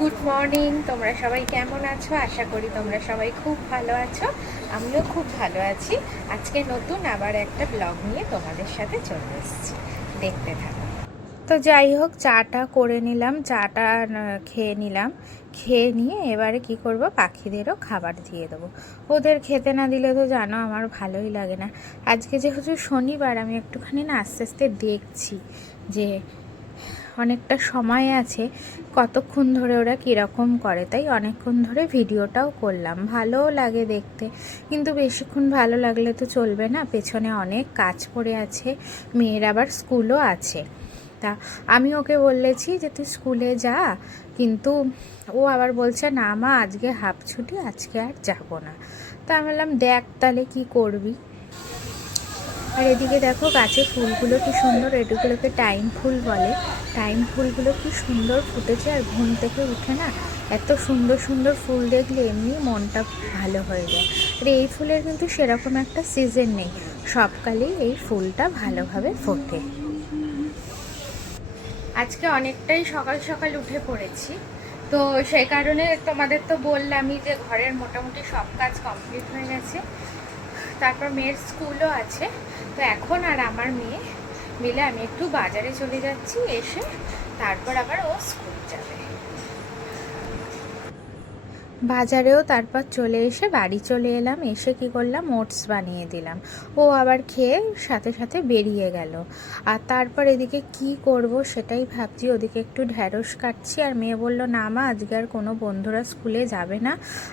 Good morning. তোমরা সবাই কেমন আছো? আশা করি তোমরা সবাই খুব ভালো আছো। আমিও খুব ভালো আছি। আজকে নতুন আবার একটা ব্লগ নিয়ে তোমাদের সাথে চলে এসেছি, দেখতে থাকো। তো যাই হোক, চাটা করে নিলাম, চাটা খেয়ে নিলাম। খেয়ে নিয়ে এবারে কি করব, পাখিদেরও খাবার দিয়ে দেবো। ওদের খেতে না দিলে তো জানো আমার ভালোই লাগে না। আজকে যেহেতু শনিবার, আমি একটুখানি না আস্তে আস্তে দেখছি যে অনেকটা সময় আছে, কতক্ষণ ধরে ওরা কীরকম করে, তাই অনেকক্ষণ ধরে ভিডিওটাও করলাম। ভালোও লাগে দেখতে, কিন্তু বেশিক্ষণ ভালো লাগলে তো চলবে না, পেছনে অনেক কাজ পড়ে আছে, মেয়ের আবার স্কুলও আছে। তা আমি ওকে বলেছি যে তুই স্কুলে যা, কিন্তু ও আবার বলছে না মা আজকে হাফ ছুটি, আজকে আর যাব না। তা আমি বললাম দেখ তাহলে কী করবি। আর এদিকে দেখো গাছে ফুলগুলো কি সুন্দর, এগুলোকে টাইম ফুল বলে। টাইম ফুলগুলো কি সুন্দর ফুটেছে, আর ঘুম থেকে উঠে না এত সুন্দর সুন্দর ফুল দেখলে এমনি মনটা ভালো হয়ে যায়। আর এই ফুলের কিন্তু সেরকম একটা সিজন নেই, সবকালেই এই ফুলটা ভালোভাবে ফোটে। আজকে অনেকটাই সকাল সকাল উঠে পড়েছি, তো সেই কারণে তোমাদের তো বললামই যে ঘরের মোটামুটি সব কাজ কমপ্লিট হয়ে গেছে। তারপর মেয়ের স্কুলও আছে, তো এখন আর আমার মেয়ে মিলে আমি একটু বাজারে চলে যাচ্ছি, এসে তারপর আবার ও স্কুল যাবে। বাজারেও তারপর চলে এসে বাড়ি চলে এলাম, এসে কি করলাম, ওটস বানিয়ে দিলাম। ও আবার খেয়ে সাথে সাথে বেরিয়ে গেল। আর তারপর এদিকে কি করব সেটাই ভাবছি, ওদিকে একটু ঢ্যাঁড়স কাটছি। আর মেয়ে বলল না মা আজকে আর কোনো বন্ধুরা স্কুলে যাবে না,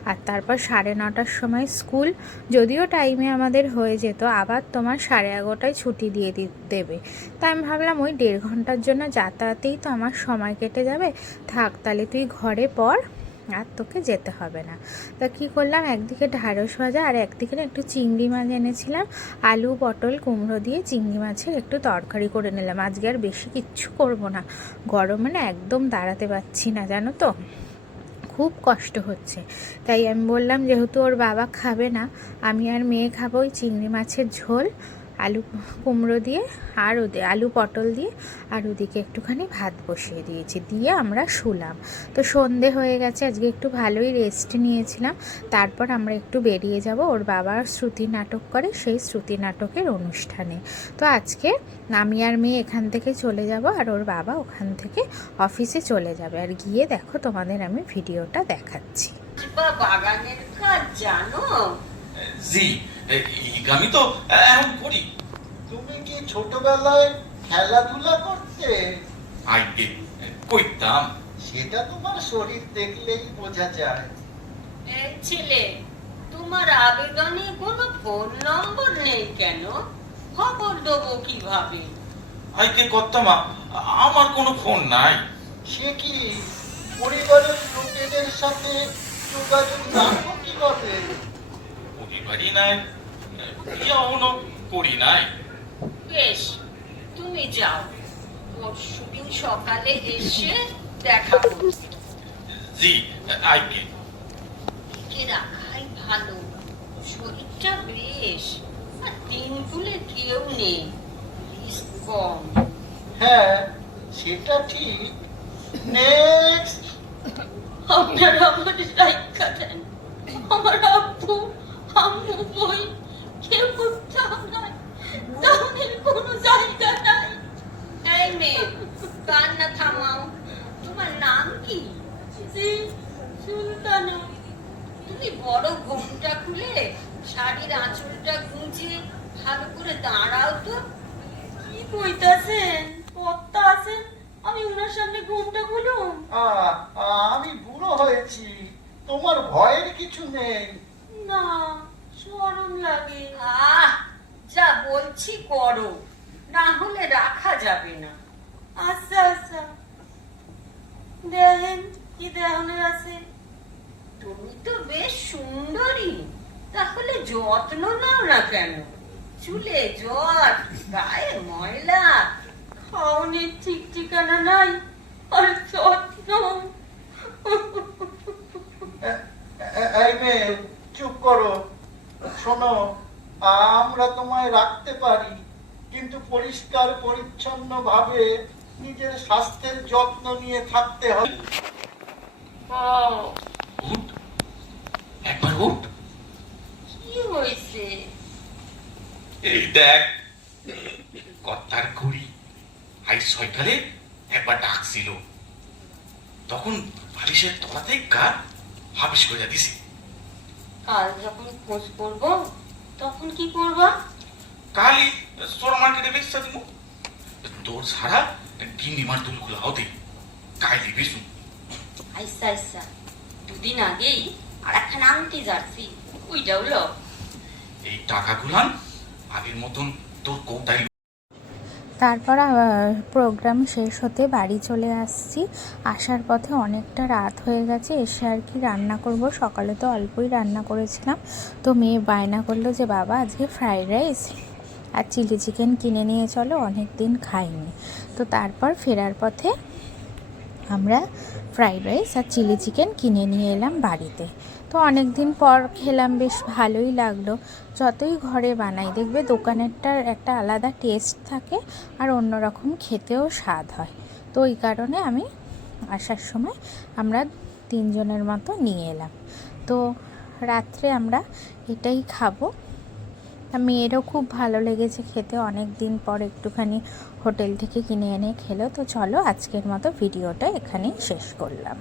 আর তারপর 9:30টার সময় স্কুল, যদিও টাইমে আমাদের হয়ে যেত, আবার তোমার 11:30টায় ছুটি দিয়ে দেবে। তাই আমি ভাবলাম ওই 1.5 ঘন্টার জন্য যাতায়াতেই তো আমার সময় কেটে যাবে, থাক তাহলে তুই ঘরে পড়, আর তোকে যেতে হবে না। তা কী করলাম, একদিকে ঢ্যাঁড়স ভাজা আর একদিকে একটু চিংড়ি মাছ এনেছিলাম, আলু পটল কুমড়ো দিয়ে চিংড়ি মাছের একটু তরকারি করে নিলাম। আজকে আর বেশি কিচ্ছু করব না, গরমে না একদম দাঁড়াতে পারছি না, জানো তো খুব কষ্ট হচ্ছে। তাই আমি বললাম যেহেতু ওর বাবা খাবে না, আমি আর মেয়ে খাবো ওই চিংড়ি মাছের ঝোল, আলু কুমড়ো দিয়ে, আর আলু পটল দিয়ে, আর ওদিকে একটুখানি ভাত বসিয়ে দিয়েছি, দিয়ে আমরা শুলাম। তো সন্ধে হয়ে গেছে, আজকে একটু ভালোই রেস্ট নিয়েছিলাম। তারপর আমরা একটু বেরিয়ে যাব, ওর বাবা শ্রুতি নাটক করে, সেই শ্রুতি নাটকের অনুষ্ঠানে। তো আজকে আমি আর মেয়ে এখান থেকে চলে যাব, আর ওর বাবা ওখান থেকে অফিসে চলে যাবে। আর গিয়ে দেখো তোমাদের আমি ভিডিওটা দেখাচ্ছি। বাগানের কাজ জানো? জি, আমি তো এখন করি। তুমি কি ছোটবেলায় খেলাধুলা করতে? আগে করতাম। সেটা তোমার শরীর দেখলেই বোঝা যায়। এই ছেলে, তোমার আবেদনে কোনো ফোন নম্বর নেই কেন? খবর দেবো কিভাবে? আইকে করতাম, আমার কোনো ফোন নাই। সে কি পরিবারের লোকেদের সাথে যোগাযোগ রাখো কিভাবে? পরিবারই নাই, বিয়েও করি নাই। বেশ, তুমি যাও, পরশুদিন সকালে এসে দেখা করবে। জি, আইকে কে রাখাই ভালো, শরীরটা বেশ, আর তিন কুলে কেউ নেই, রিস্ক কম। হ্যাঁ, সেটা ঠিক। নেক্সট। আপনারা আমার রাইখা দেন, আমার আব্বু আম্মু বই কেউ কোথাও নাই, তাহলে কোনো জায়গা নাই। এই মেয়ে, কান্না থামাও। তোমার নাম কি? জি, সুলতানা। তুমি বড় ঘোমটা খুলে শাড়ির আঁচলটা গুঁজে ভালো করে দাঁড়াও তো। কি কইতাছেন? কর্তা আছেন, আমি ওনার সামনে ঘোমটা খুলুম? আমি বুড়ো হয়েছি, তোমার ভয়ের কিছু নেই। না, শরম লাগে। যা বলছি করো, না হলে রাখা যাবে না। আচ্ছা আচ্ছা, দেখেন কি দেহনের আছে। তুমি তো বেশ সুন্দরী, তাহলে যত্ন নাও না কেন? চুলে জট, গায়ে ময়লা, খাওয়ানোর ঠিক ঠিকানা নাই, আর যত্ন। এই মেয়ে, চুপ করো। শোনো, আমরা তোমায় রাখতে পারি, কিন্তু পরিষ্কার পরিচ্ছন্ন ভাবে নিজের স্বাস্থ্যের যত্ন নিয়ে থাকতে হবে। উঠ, একবার উঠ। কি হয়েছে? এই দেখ, কর্তার ঘড়ি আজ সকালে একবার ডাকছিল, তখন বালিশের তলাতে গা হাবিস করে দিছি। কাল যখন খোঁজ করবো তখন কি করবা? কালই স্টোর মার্কেটে বেচা দিব। তোর ছাড়া গিন্নিমার দুলগুলো হতে কাইলি বেচু। আইসা আইসা, দুদিন আগেই আর একখানা আংটি যাচ্ছি, ওইটাও লো। এই টাকাগুলান আগের মতন তোর কৌটাই। তারপর প্রোগ্রাম শেষ হতে বাড়ি চলে আসছি। আসার পথে অনেকটা রাত হয়ে গেছে, এসে আর কি রান্না করব। সকালে তো অল্পই রান্না করেছিলাম, তো মেয়ে বায়না করলো যে বাবা আজকে ফ্রাইড রাইস আর চিলি চিকেন কিনে নিয়ে চলো, অনেক দিন খাইনি। তো তারপর ফেরার পথে আমরা ফ্রাইড রাইস আর চিলি চিকেন কিনে নিয়ে এলাম বাড়িতে। তো অনেক দিন পর খেলাম, বেশ ভালোই লাগলো। যতই ঘরে বানাই দেখবে দোকানেরটার একটা আলাদা টেস্ট থাকে আর অন্যরকম খেতেও স্বাদ হয়। তো ওই কারণে আমি আসার সময় আমরা 3 জনের মতো নিয়ে এলাম। তো রাত্রে আমরা এটাই খাবো। মেয়েরও খুব ভালো লেগেছে খেতে, অনেক দিন পর একটুখানি হোটেল থেকে কিনে এনে খেলো। তো চলো আজকের মতো ভিডিওটা এখানেই শেষ করলাম।